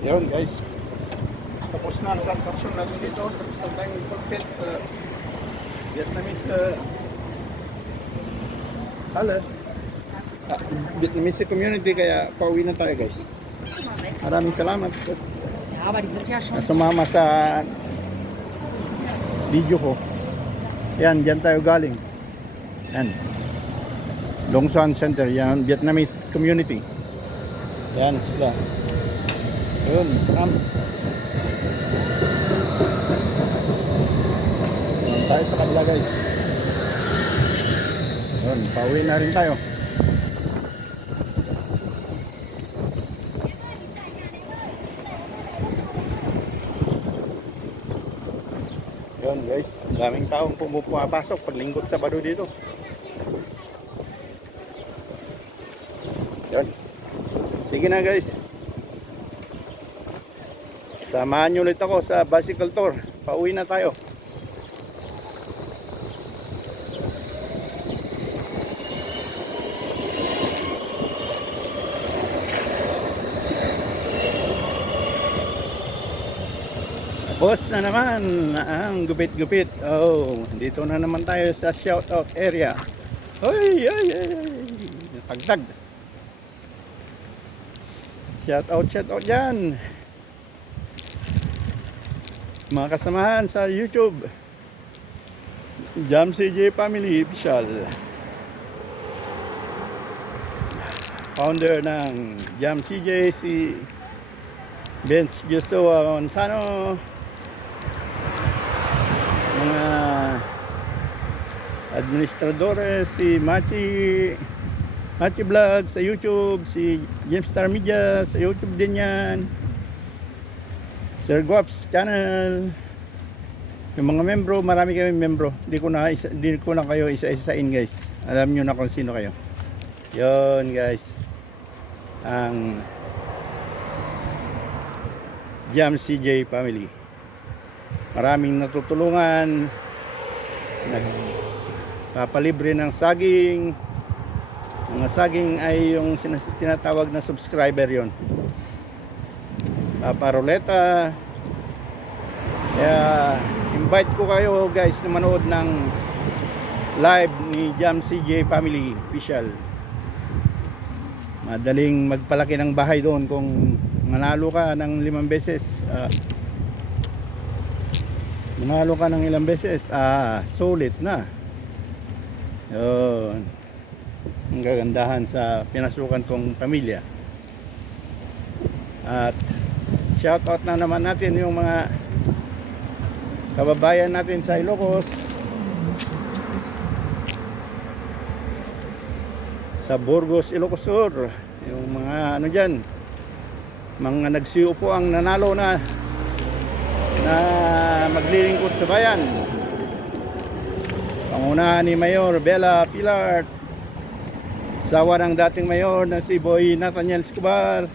Yun guys, tapos na ang transaction natin dito. Tapos na tayong fulfill sa Vietnamese halat. Vietnamese community, kaya pauwi na tayo guys. Maraming salamat Ja, aber die sind ja schon. na sumama sa video ko. Yan, dyan tayo galing. Yan, Long Son Center, yan, Vietnamese community. Yan sila. Ayun, yan tayo sa kabila guys. Ayun, pauwi na rin tayo. Yun guys, daming taong pumapasok pag lingkod Sabado dito. Yun. Sige na guys, samahan nyo ulit ako sa bicycle tour. Pauwi na tayo. Boss na naman ang gupit-gupit. Oh, dito na naman tayo sa shoutout area. Hoy, ay, tagtag. Shoutout dyan. Mga kasamahan sa YouTube, Jam CJ Family Official. Founder ng Jam CJ, si Benz Joshua Manzano. Mga administradores, si Machi Vlog sa YouTube, si James Star Media sa YouTube din yan, Sir Guaps Channel. Yung mga membro, marami kami membro. Di ko na kayo isa-isain guys. Alam nyo na kung sino kayo. Yon guys, ang Jam CJ Family. Maraming natutulungan, nagpapalibre ng saging. Mga saging ay yung tinatawag na subscriber yon, paparoleta. Kaya invite ko kayo guys na manood ng live ni Jam CJ Family Official. Madaling magpalaki ng bahay doon kung manalo ka ng 5 beses. Manalo ka ng ilang beses, sulit na. Yun ang gagandahan sa pinasukan kong pamilya. At shoutout na naman natin yung mga kababayan natin sa Ilocos, sa Burgos, Ilocos Sur. Yung mga ano dyan, mga nagsiupo ang nanalo na maglilingkod sa bayan. Pangunahan ni Mayor Bella Pilar, asawa ng dating mayor na si Boy Nathaniel Escobar,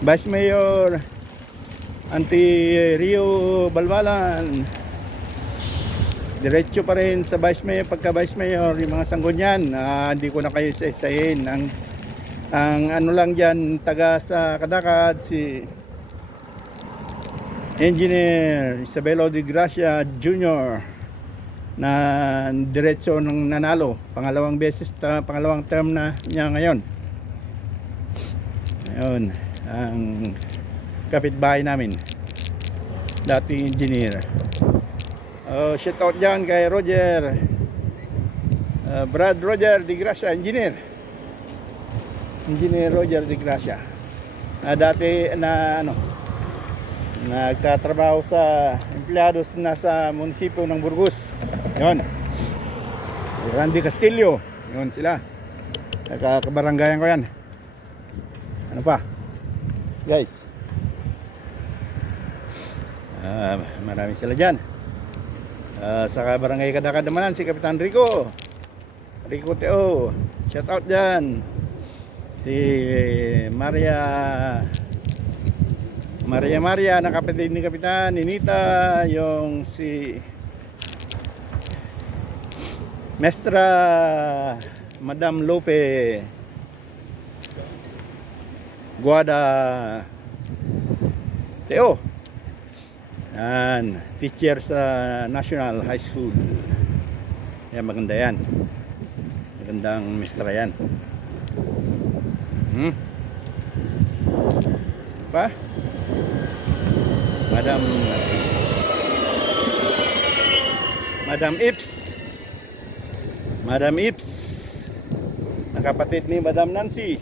Vice Mayor Auntie Rio Balbalan. Diretso pa rin sa Vice Mayor, pagka Vice Mayor, yung mga sanggunyan. Hindi ko na kayo isa-isahin. Ang ano lang dyan, taga sa Kadakad, si Engineer Isabelo de Gracia Jr. na diretso ng nanalo, pangalawang term na niya ngayon. Ayun, ang kapitbahay namin, dating engineer. Shout out dyan kay Roger, Brad Roger de Gracia, Engineer Roger de Gracia, dati na nagtatrabaho sa empleados na sa munisipyo ng Burgos. Yun, Randy Castillo, yun sila, kabaranggayan ko yan. Ano pa guys, marami sila dyan. Sa barangay Kadakad naman si Kapitan Rico Teo, shout out dyan. Si Maria na kapatid ni Kapitan Ninita, yung si Mestra Madam Lope Guada Teo. Yan, teacher sa National High School. Yan, maganda yan. Magandang mestra yan. Pa? Madam Ips. Madam Ips. Nakapatid ni Madam Nancy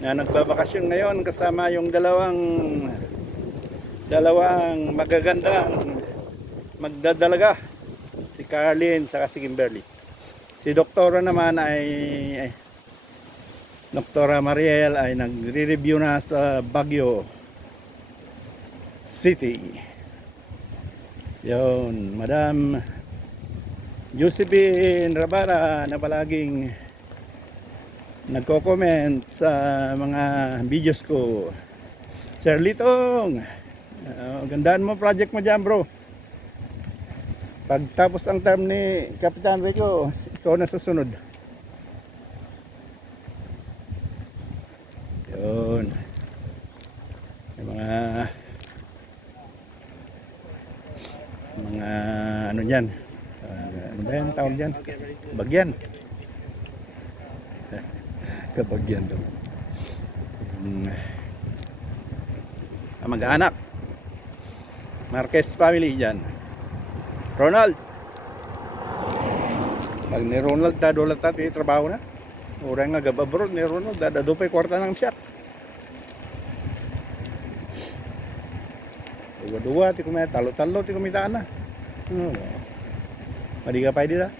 na nagbabakasyon ngayon kasama yung dalawang magagandang magdadalaga, si Carlin saka si Kimberly. Si Doktora naman ay Doktora Mariel ay nagre-review na sa Baguio City. Yun, Madam Josephine Rabara na palaging nagko-comment sa mga videos ko. Sir Litong, gandaan mo project mo dyan, bro. Pagtapos ang term ni Kapitan Rico, ikaw na susunod. Yun, yung mga ano dyan, ano ba yan tawag dyan? Bagyan. Kabagyan daw. Mag-anak Marquez family dyan. Ronald, pag ni Ronald dadolat tati trabaho na orang nga gababroad ni Ronald dadadupay kwarta ng siyak. Dua-dua ti kumita, talo-talo ti kumitaan na. Madi ka pa dito.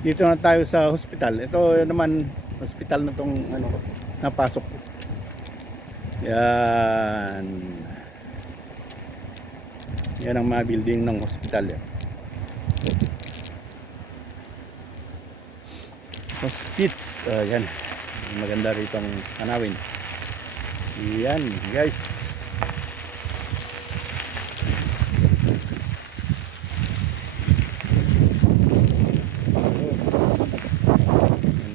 Dito na tayo sa hospital. Ito naman hospital na tong ano napasok. Yan. Yan ang mga building ng hospital. Hospits. Yan. Maganda rito ang tanawin. Yan, guys.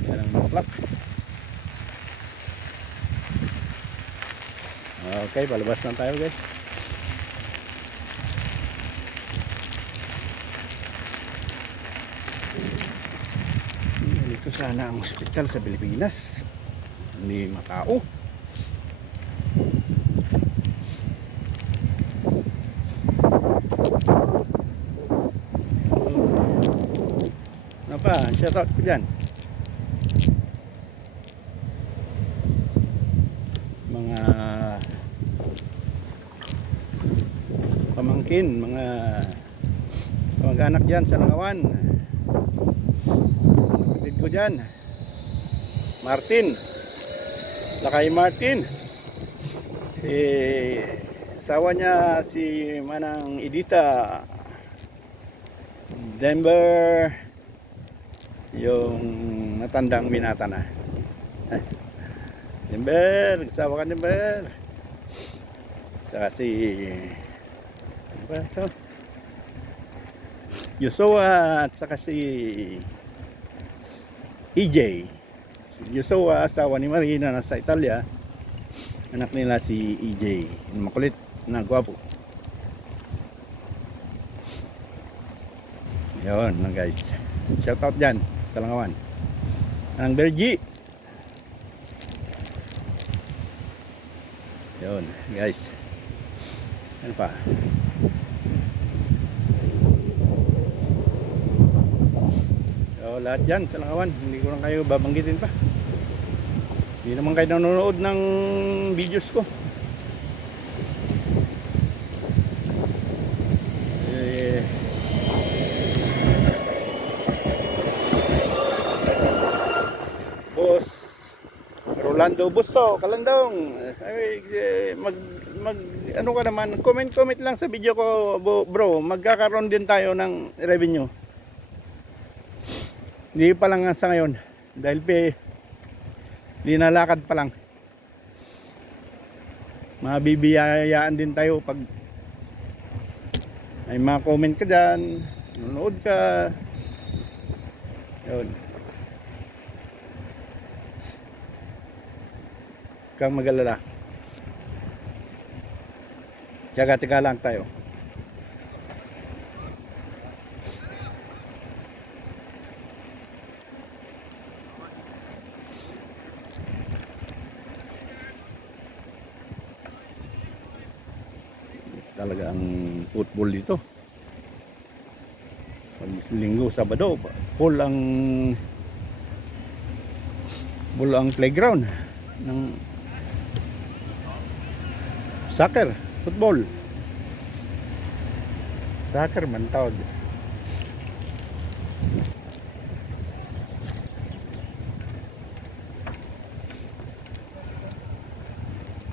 Yan ang maklap. Okay, palabas na tayo, guys. Dito sana ang hospital sa Pilipinas. Hindi Macau. Ano pa? Shoutout ko dyan. Mga pamangkin, mga kamag-anak dyan sa Langawan. Kapatid ko dyan. Martin. Lakay Martin. Si asawa niya si Manang Edita. Denver. Yung natandang binata na. Denver, asawa ka Denver. Saka si ano ba ito? Yusoa at saka si EJ. Si Yusoa, asawa ni Marina nasa Italia. Anak nila si EJ, makulit na gwapo. Yun lang guys. Shout out dyan sa Langawan. Ang Bergi. Yun guys. Ano pa? So, lahat dyan sa Langawan. Hindi ko lang kayo babanggitin pa. Hindi naman kayo nanonood ng videos ko. Boss Rolando Busto, Kalandong. Ay, mag ano ka naman, comment lang sa video ko, bro. Magkakaroon din tayo ng revenue. Hindi pa lang sa ngayon dahil linalakad pa lang. Mabibiyayaan din tayo pag may mga comment ka dyan, nanonood ka. Yun. kang mag-alala. Tiyaga-tiyaga lang tayo. Talaga ang football dito. Pag linggo, Sabado, full ang playground ng soccer, football. Soccer man tawag.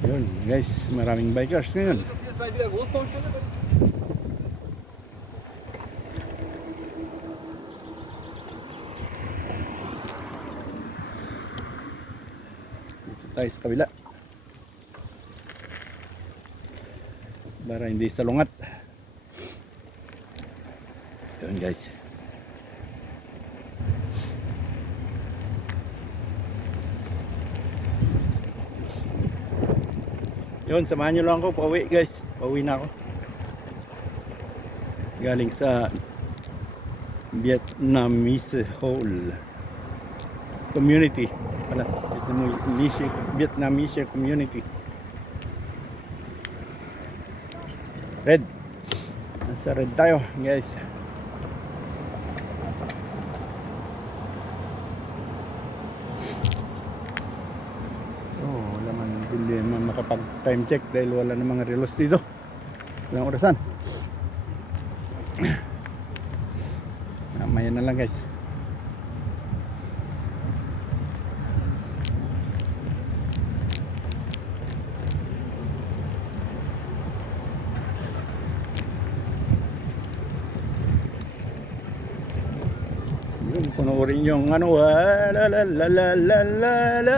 Yun guys, maraming bikers ngayon. Dito tayo sa kabila para hindi salungat. Yun guys. Yun, samahan nyo lang ako, pauwi guys. Pauwi na ako. Galing sa Vietnamese Hall Community pala, Vietnamese Community. Red. Nasa red tayo guys. Wala man, hindi man makapag time check dahil wala na mga relos dito. Walang orasan. Mamaya na lang guys. Yun, panoorin yung ano, la la la la la la la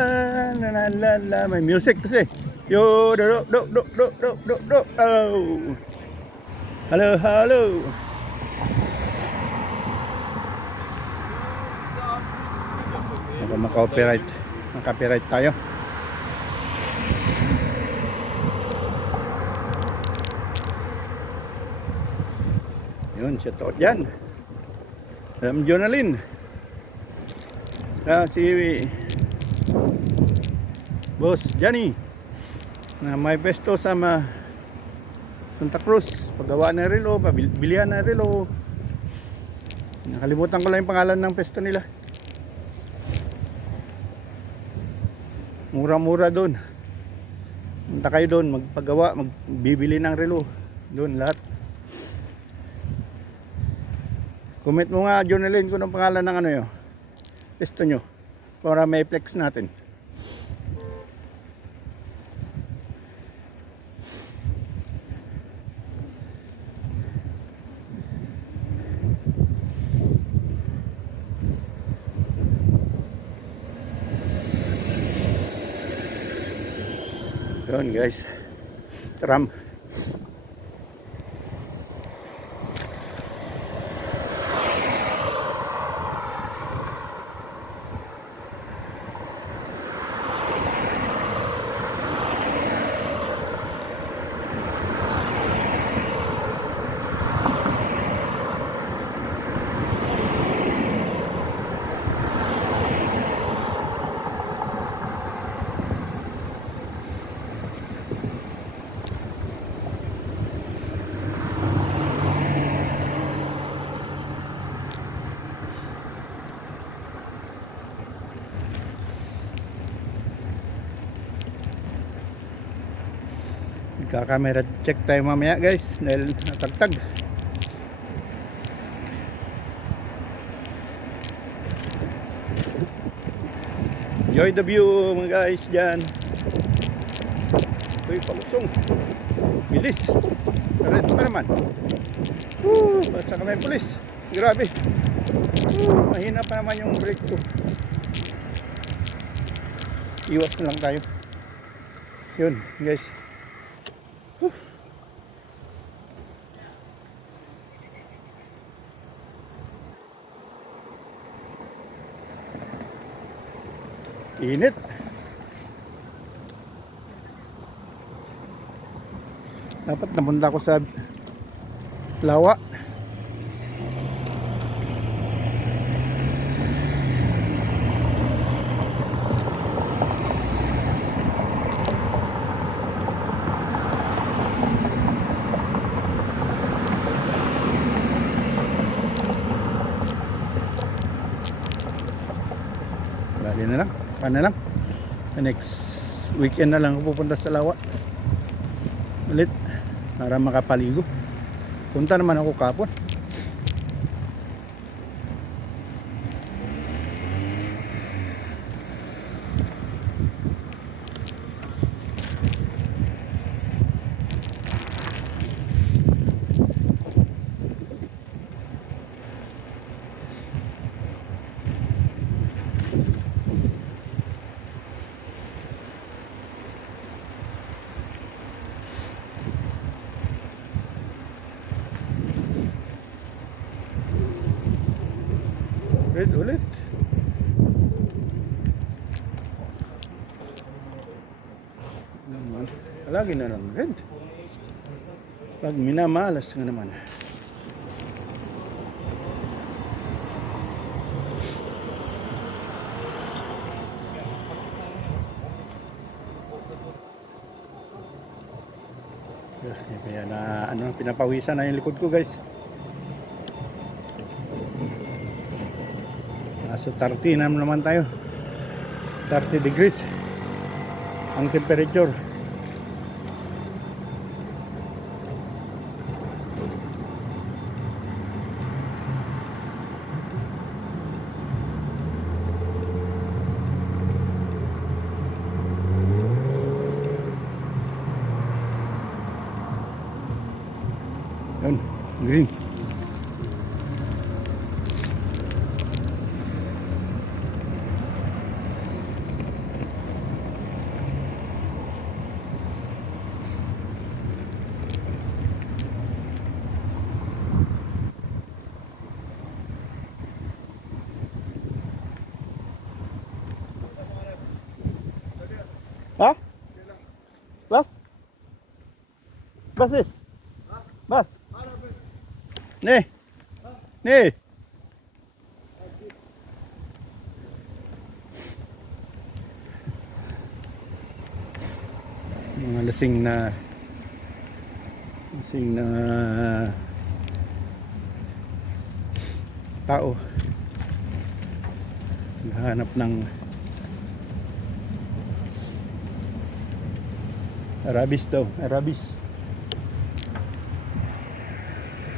la la la, may music kasi. Yo, do do do do do do do. Oh. Hello, hello. Baka maka-copyright tayo. Yun, shout out dyan. Jonalyn. Si Boss Johnny na may pesto sa Santa Cruz, paggawa ng relo, bilihan ng relo. Nakalimutan ko lang yung pangalan ng pesto nila. Mura-mura doon. Punta kayo doon, magpagawa, magbibili ng relo doon lahat. Comment mo nga, Jonalyn, kung anong pangalan ng ano yun, pesto nyo, para may flex natin. Yun guys, tram. Magka-camera check tayo mamaya guys dahil natagtag. Enjoy the view mga guys dyan. Uy, palusong. Bilis. Red pa naman. Basta kami pulis. Grabe. Mahina pa naman yung brake ko. Iwas na lang tayo. Yun guys. Init. Dapat napunta ako sa Lawa. Bali na lang. Paano lang? Next weekend na lang ako pupunta sa Lawa. Ulit. Para makapaligo. Punta naman ako kapon. Ulit. Naman. Lagi na lang red. Pag minamalas nga naman. Kaya na pinapawisan na yung likod ko, guys. Nasa 30 naman tayo. 30 degrees ang temperature. Yun, green. Ha? Bas? Basis? Bas? Ne? Ne? Mga lasing na tao naghahanap ng Arabis daw, Arabis.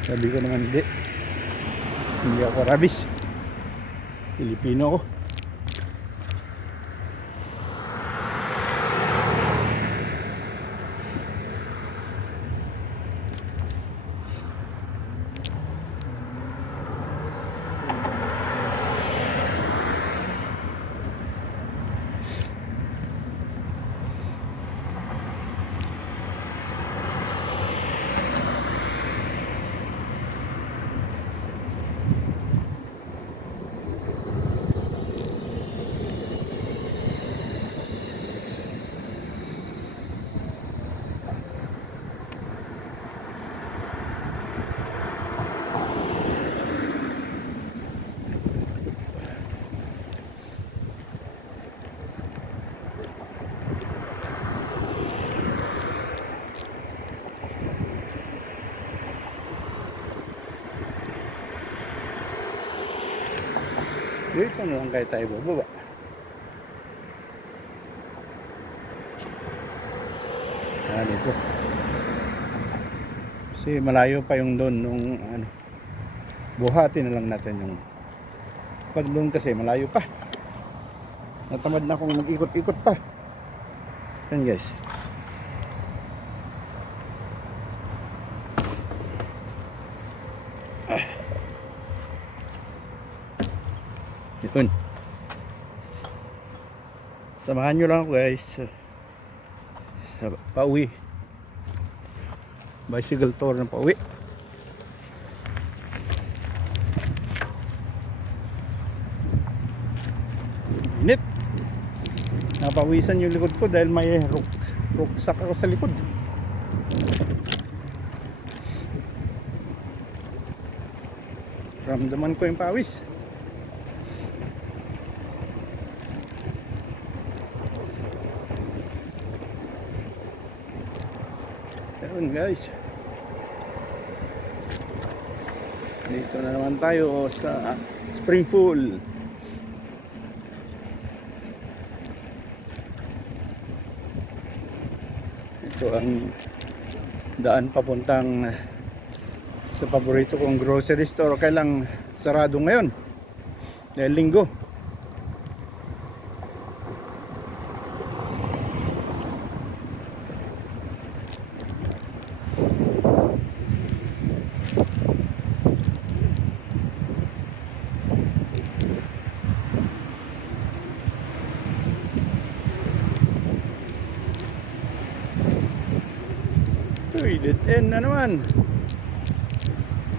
Sabi ko naman hindi ako Arabis, Pilipino ako. Dito na lang kayo tayo bababa. Dito. Kasi malayo pa yung doon nung buhati na lang natin yung pag doon kasi malayo pa. Natamad na akong mag-ikot-ikot pa. Yan guys. Yun. Samahan nyo lang ako guys sa pauwi, bicycle tour ng pauwi. Init. Napawisan yung likod ko dahil may rucksack ako sa likod. Ramdaman ko yung pawis. Ayun guys. Dito na naman tayo sa Springful. Ito ang daan papuntang sa paborito kong grocery store. Kailang sarado ngayon dahil linggo. Uy, dead end na naman.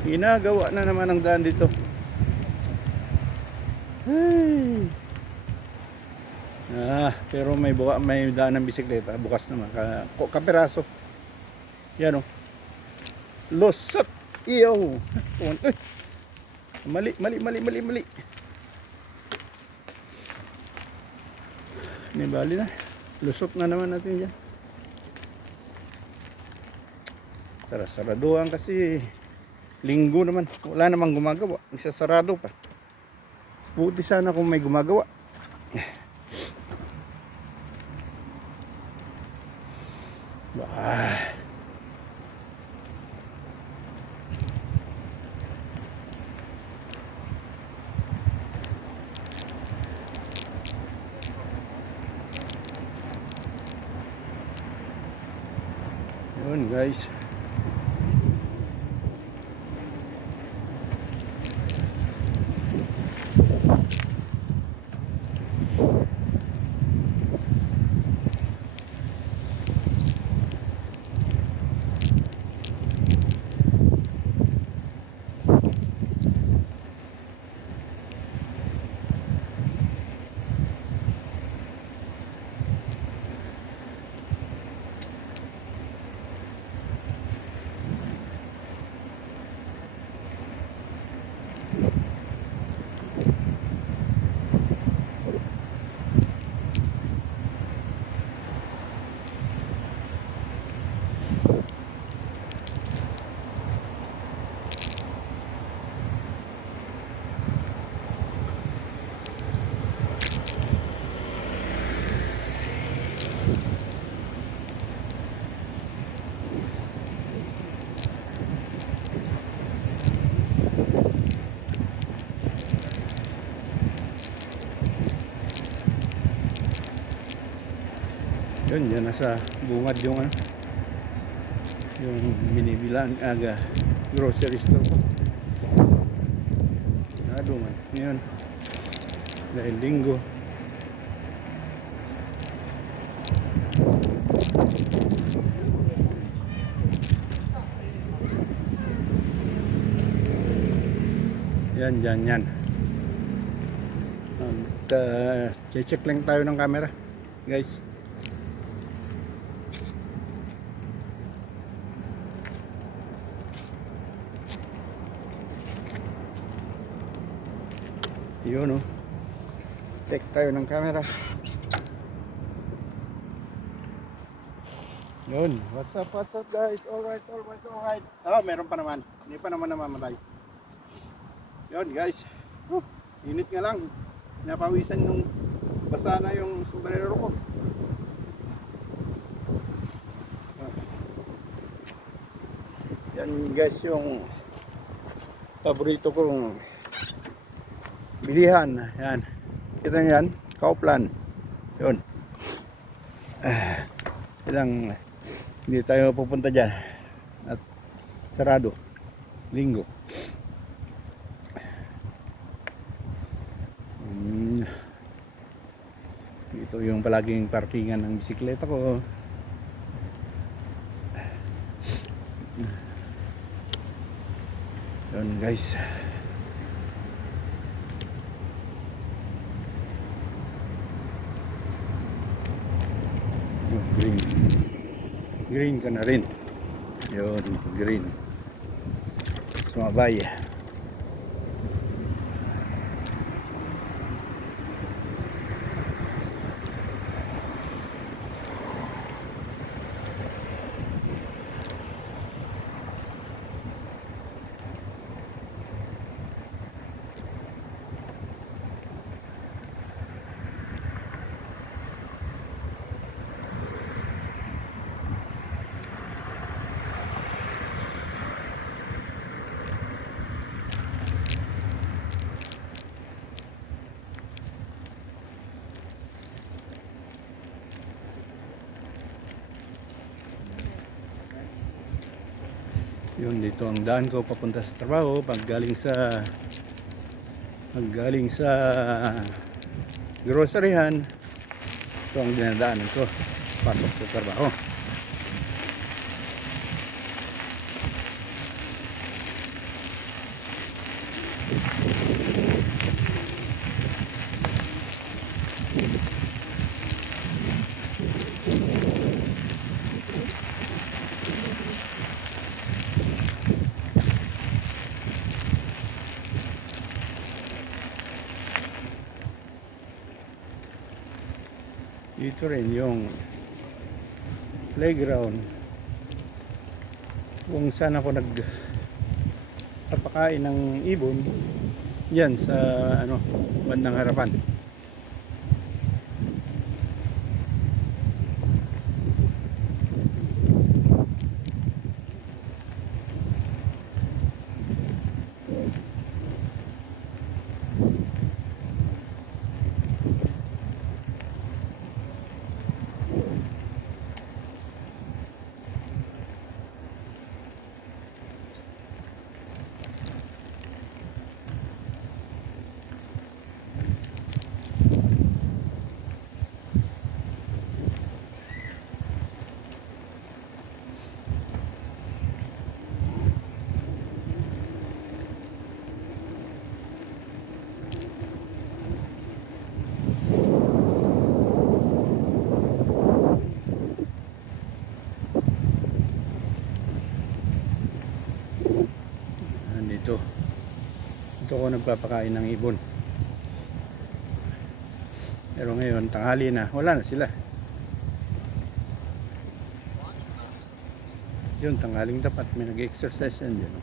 Ginagawa na naman ang daan dito. Ay. Pero may daan ng bisikleta bukas naman kapiraso. Yan oh. Losot. Iyo. Uy. Mali. Nibali na. Lusot na naman natin diyan. Sarasaraduhan kasi linggo naman. Wala namang gumagawa. Isasarado pa. Buti sana kung may gumagawa. Bah. Yun guys. Yun, yan nasa bungad yung yung binibilan grocery store ko. Nadungan yun dahil linggo. Yan check lang tayo ng camera guys. Yun oh. Check tayo ng camera. Yun. What's up guys? Alright. Meron pa naman. Hindi pa naman namamatay. Yun guys. Init nga lang. Napawisan nung basa na yung sombrero ko. Yan guys yung paborito kong bilihan. Yan. Kita nyo yan. Kauplan. Yun. Ilang hindi tayo pupunta dyan. At sarado. Linggo. Ito yung palaging parkingan ng bisikleta ko. Yun guys. Green ka na rin. Yun, green. Sumabay. Yun, dito ang daan ko papunta sa trabaho pag galing sa groceryhan. Ito ang dinadaanan ko pasok sa trabaho. Dito rin yung playground kung saan ako nagpapakain ng ibon, yan sa bandang harapan. Dito ako nagpapakain ng ibon. Pero ngayon tanghali na, wala na sila. Yun, tanghaling tapat may nag-exercise yan dyan.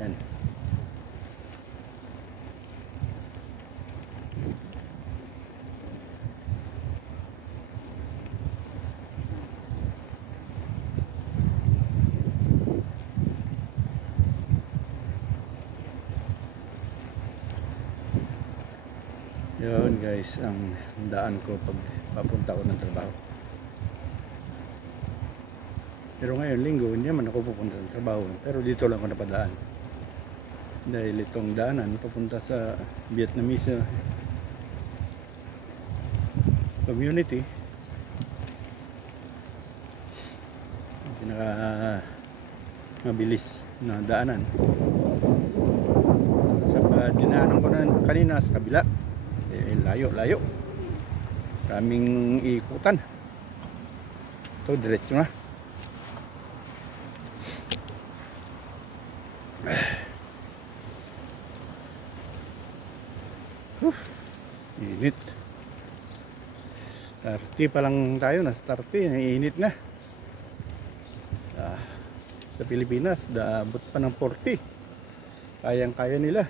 Yan. Yun guys, ang daan ko pag papunta ko ng trabaho. Pero ngayon linggo, hindi naman ako pupunta ng trabaho. Pero dito lang ako napadaan. Dahil itong daanan papunta sa Vietnamese community. Pinaka mabilis na daanan. Sa dinaanan ko na kanina sa kabila. Layo. Maraming ikutan. Ito, diretso na. Init. 30 pa lang tayo, na 30, init na. Sa Pilipinas, daabot pa ng 40. Kayang-kaya nila.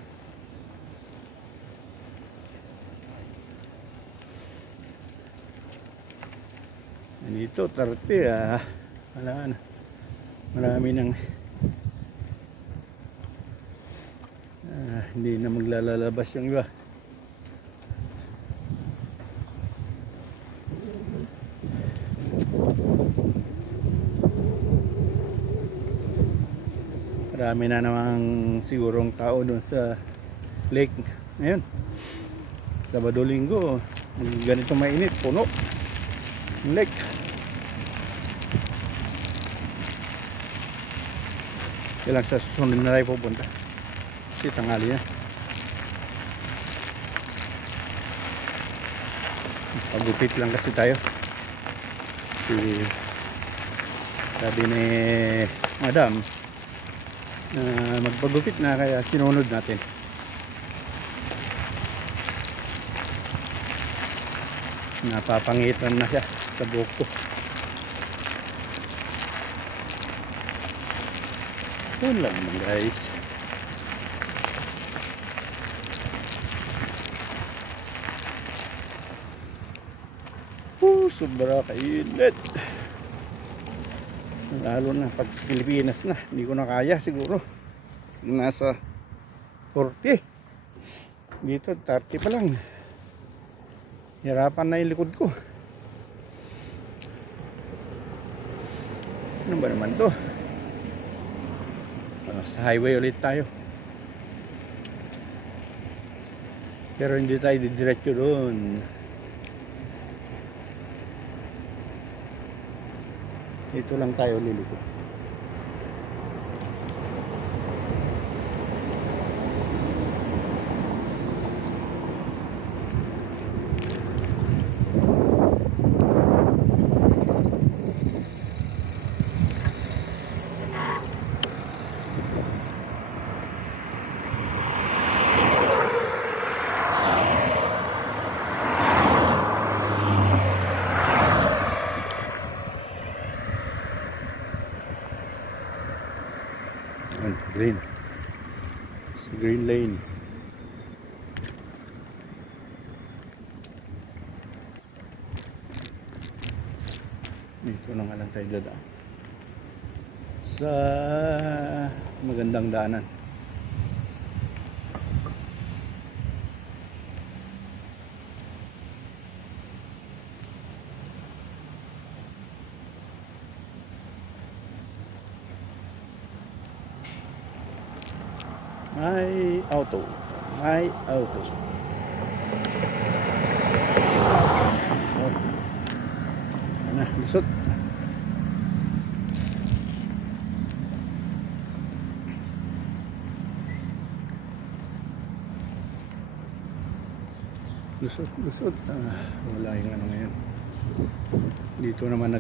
Dito 30, wala na. Marami nang hindi na maglalabas yung iba. Marami na namang sigurong tao doon sa lake ngayon. Sabado Linggo, ganito mainit, puno yung lake. Kailang sa susunod na tayo pupunta kasi tanghali na. Pagupit lang kasi tayo. Sabi ni Madam magpagupit na, kaya sinunod natin. Napapangitan na siya sa buhok ko. Yun lang naman guys. Sobra kainit. Lalo na pag sa Pilipinas na, hindi ko na kaya siguro. Nasa 40. Dito 30 pa lang. Hirapan na yung likod ko. Ano ba naman to? Sa highway ulit tayo. Pero hindi tayo didiretso doon. Dito lang tayo liliko. Green. Sa green lane. Dito na nga lang tayo dadaan. Sa magandang daanan. My auto. My auto. Oh. Ano, lusot. Lusot. Wala yung ano ngayon. Dito naman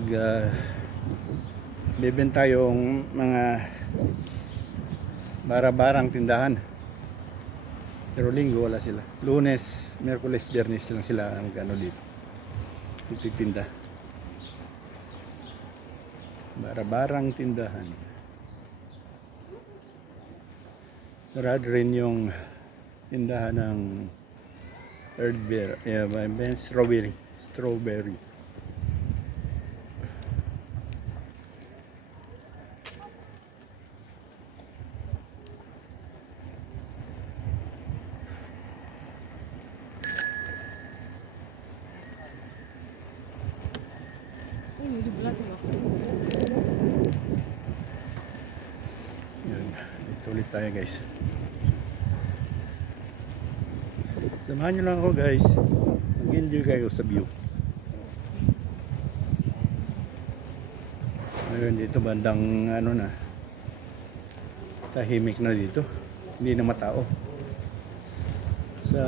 bebenta yung mga bara-barang tindahan. Pero linggo wala sila. Lunes, Miyerkules, Biyernes lang sila ang gano dito. Nagtitinda. Bara-barang tindahan. Sarado rin yung tindahan ng strawberry. Ini di belah tuh. Yan. Dito ulit tayo guys. Samahan nyo lang ako guys. Mag-enjoy kayo sa view. Ngayon dito bandang ano na, tahimik na dito. Hindi na matao. Sa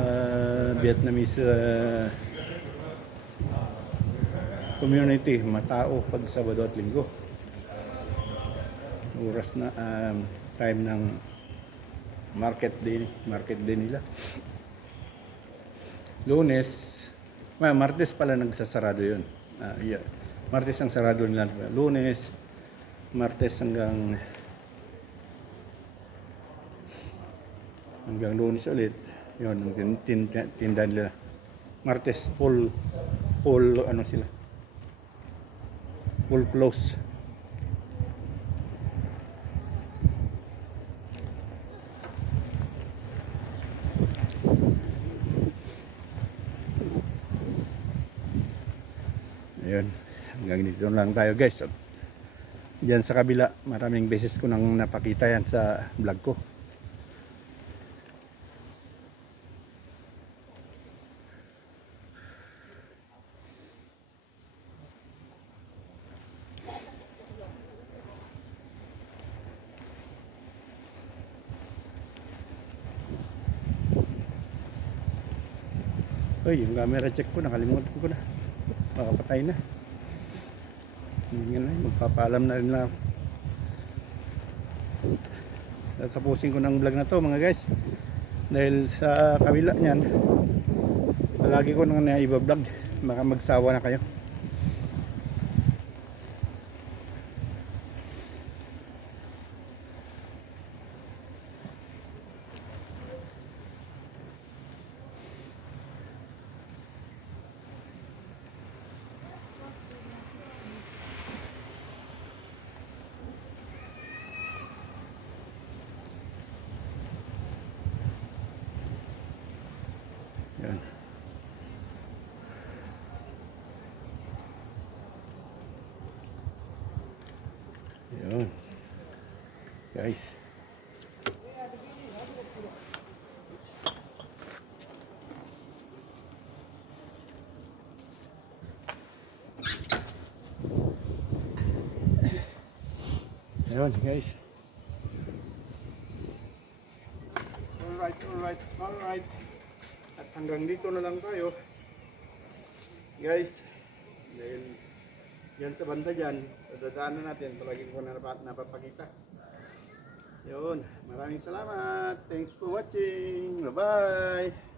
Vietnamese community, matao pag Sabado at Linggo. Oras na time ng market din nila. Lunes, Martes pala nagsasarado yun. Yeah. Martes ang sarado nila. Lunes, Martes hanggang Lunes ulit. Yun, ang tinda nila. Martes, full ano sila. Full close. Ayun, hanggang dito lang tayo guys. At dyan sa kabila, maraming beses ko nang napakita yan sa vlog ko. Uy, yung camera check ko, nakalimutan ko na. Makapatay na. Hindi nga na, magpapaalam na rin lang ako. Tapusin ko ng vlog na to mga guys. Dahil sa kabila niyan, palagi ko nang naiba-vlog. Baka magsawa na kayo. Yan. Yun. Guys. Ayun guys. Alright. At hanggang dito na lang tayo. Guys, dahil yan sa banda dyan, sa dadaanan natin, palagi ko na napapakita. Yun, maraming salamat. Thanks for watching. Bye-bye.